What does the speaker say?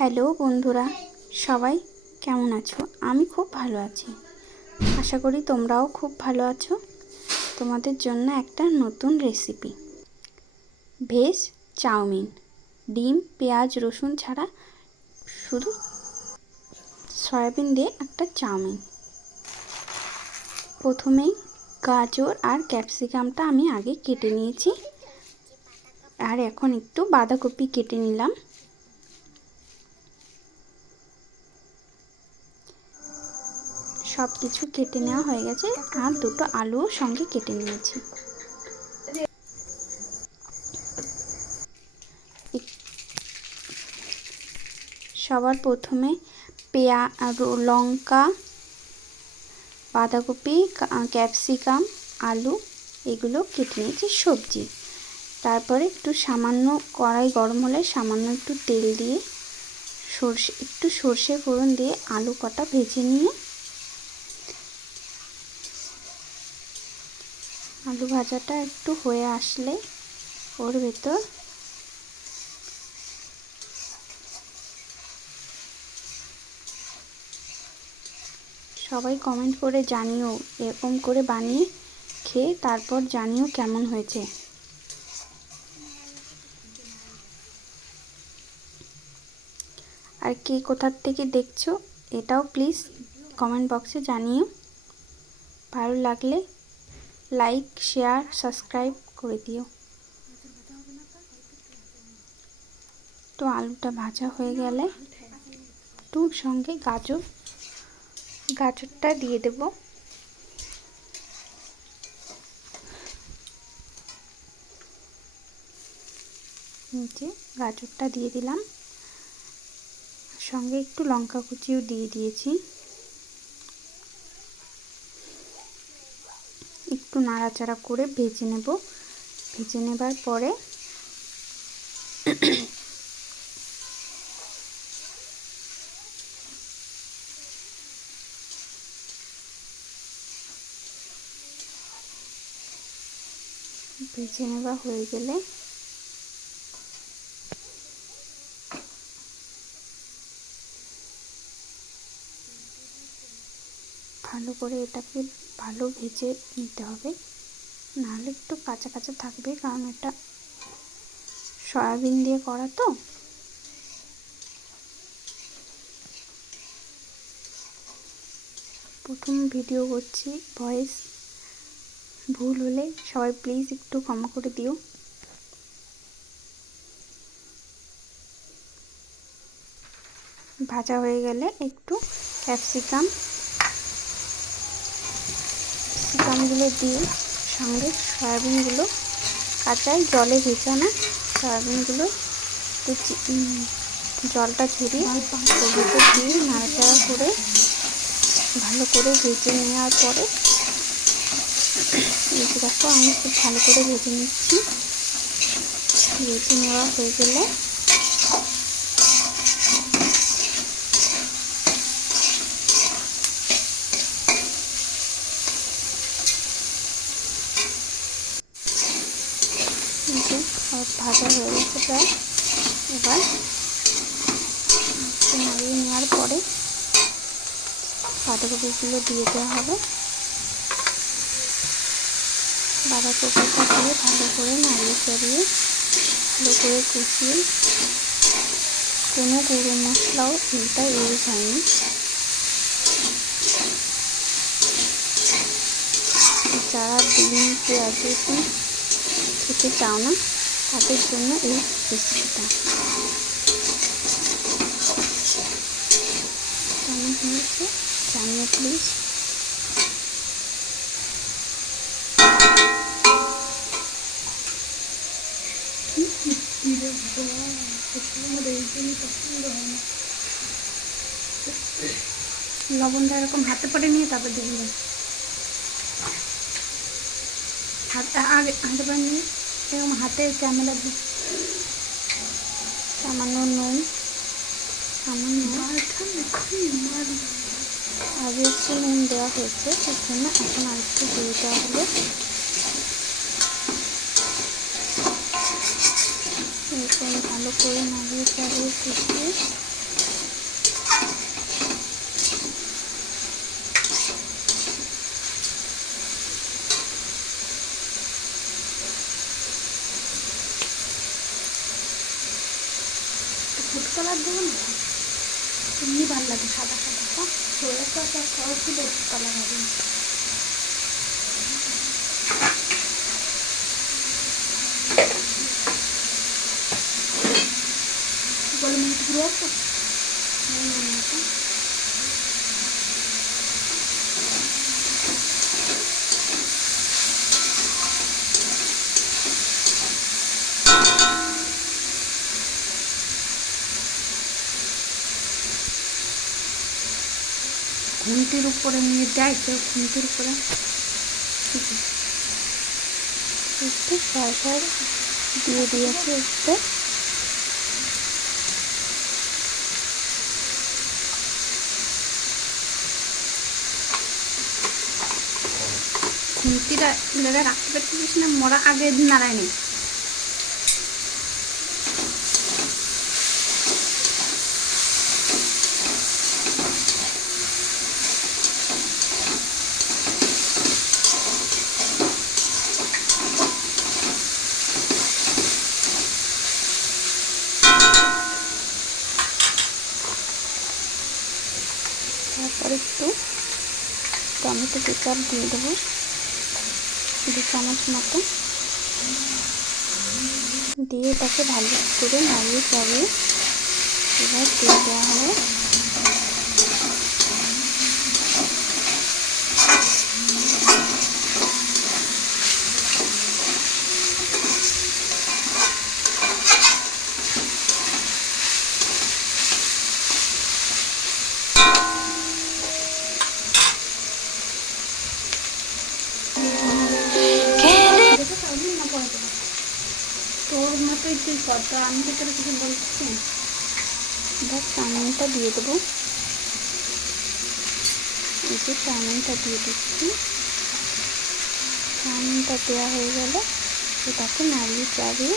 Hello বন্ধুরা, সবাই কেমন আছো? আমি খুব ভালো আছি। আশা করি তোমরাও খুব ভালো আছো। তোমাদের জন্য একটা নতুন রেসিপি, ভেজ চাউমিন। ডিম, পেঁয়াজ, রসুন ছাড়া শুধু সয়াবিন দিয়ে একটা চাউমিন। প্রথমেই গাজর আর ক্যাপসিকামটা আমি আগে কেটে নিয়েছি, আর এখন একটু বাঁধাকপি কেটে নিলাম। সব কিছু কেটে নেওয়া হয়ে গেছে, আর দুটো আলুও সঙ্গে কেটে নিয়েছি। সবার প্রথমে লঙ্কা, বাঁধাকপি, ক্যাপসিকাম, আলু এগুলো কেটে নিয়েছি সবজি। তারপরে একটু সামান্য কড়াই গরম হলে সামান্য একটু তেল দিয়ে সর্ষে ফোড়ন দিয়ে আলু কটা ভেজে নিয়ে, আলু ভাজাটা একটু হয়ে আসলে ওর ভেতর সবাই কমেন্ট করে জানিও, এরকম করে বানিয়ে খেয়ে তারপর জানিও কেমন হয়েছে। আর কে কোথার থেকে দেখছো এটাও প্লিজ কমেন্ট বক্সে জানিও। ভালো লাগলে লাইক, শেয়ার, সাবস্ক্রাইব করে দিও। তো আলুটা ভাজা হয়ে গেলে একটু সঙ্গে গাজরটা দিয়ে দেব। নিচে গাজরটা দিয়ে দিলাম, সঙ্গে একটু লঙ্কা কুচিও দিয়ে দিয়েছি। একটু নাড়াচাড়া করে ভেজে নেব। ভেজে নেবার পরে ভেজে নেওয়া হয়ে গেলে ভালো করে এটাকে ভালো ভেজে নিতে হবে, নাহলে একটু কাঁচা কাঁচা থাকবে, কারণ এটা সয়াবিন দিয়ে করা তো। প্রথম ভিডিও করছি, ভয়েস ভুল হলে সবাই প্লিজ একটু ক্ষমা করে দিও। ভাজা হয়ে গেলে একটু ক্যাপসিকামগুলো দিয়ে সঙ্গে সয়াবিনগুলো, কাঁচায় জলে ভেজানো সয়াবিনগুলো একটু জলটা ঝরিয়ে ওগুলো দিয়ে নাড়াচাড়া করে ভালো করে ভেজে নেওয়ার পরে দেখো আমি খুব ভালো করে ভেজে নিচ্ছি। ভেজে নেওয়া হয়ে গেলে ভাজা হয়ে গেছে প্রায়। এবার নাড়িয়ে নেওয়ার পরে বাঁধাকপিগুলো দিয়ে দেওয়া হবে। বাঁধাকপিটা দিয়ে ভালো করে নাড়িয়ে চাড়িয়ে ভালো করে কষিয়ে, কোনো গুঁড়ো মশলাও এটা ইউজ হয়নি। যারা ডিম, পেঁয়াজ, রসুন খেতে চাও না তাদের জন্য এই রেসিপিটা। কেমন হয়েছে জানিও প্লিজ। লবণটা এরকম হাতে পরে নিয়ে তারপর দেখবেন, আগে হাতে পরে নিয়ে এরকম হাতে ক্যামেরা সামান্য নুন, আগে একটু নুন দেওয়া হয়েছে, তার জন্য এখন আর একটু দিয়ে দেওয়া হলো। এরকম ভালো করে নাড়িয়ে চাড়িয়ে কষিয়ে ফুড কালার দেবো না, এমনি ভালো লাগে সাদা সাদা, সোয়া সস আর সস দিলে ফুড কালার হবে। গোলমরিচ গুঁড়ো আছে, ঘুমটির উপরে নিয়ে যায় কেউ, ঘুমটির উপরে একটু সরকার দিয়ে দিয়েছে একটু। ঘুমটিটা লেগে রাখতে পারছিস না, মোড়া আগে নাড়ায় নেই। তারপর একটু টমেটো কেচাপ দিয়ে দেবো 2 চামচ মতো, দিয়ে এটাকে ভালো করে নাড়িয়ে চাড়িয়ে এবার দিয়ে দেওয়া হবে তোর মতোই তুই কত, আমি তো তোর কিছু বলছি। এবার চাউমিনটা দিয়ে দেবো, এই যে চাউমিনটা দিয়ে দিচ্ছি। চাউমিনটা দেওয়া হয়ে গেলে এটাকে নাড়িয়ে চাড়িয়ে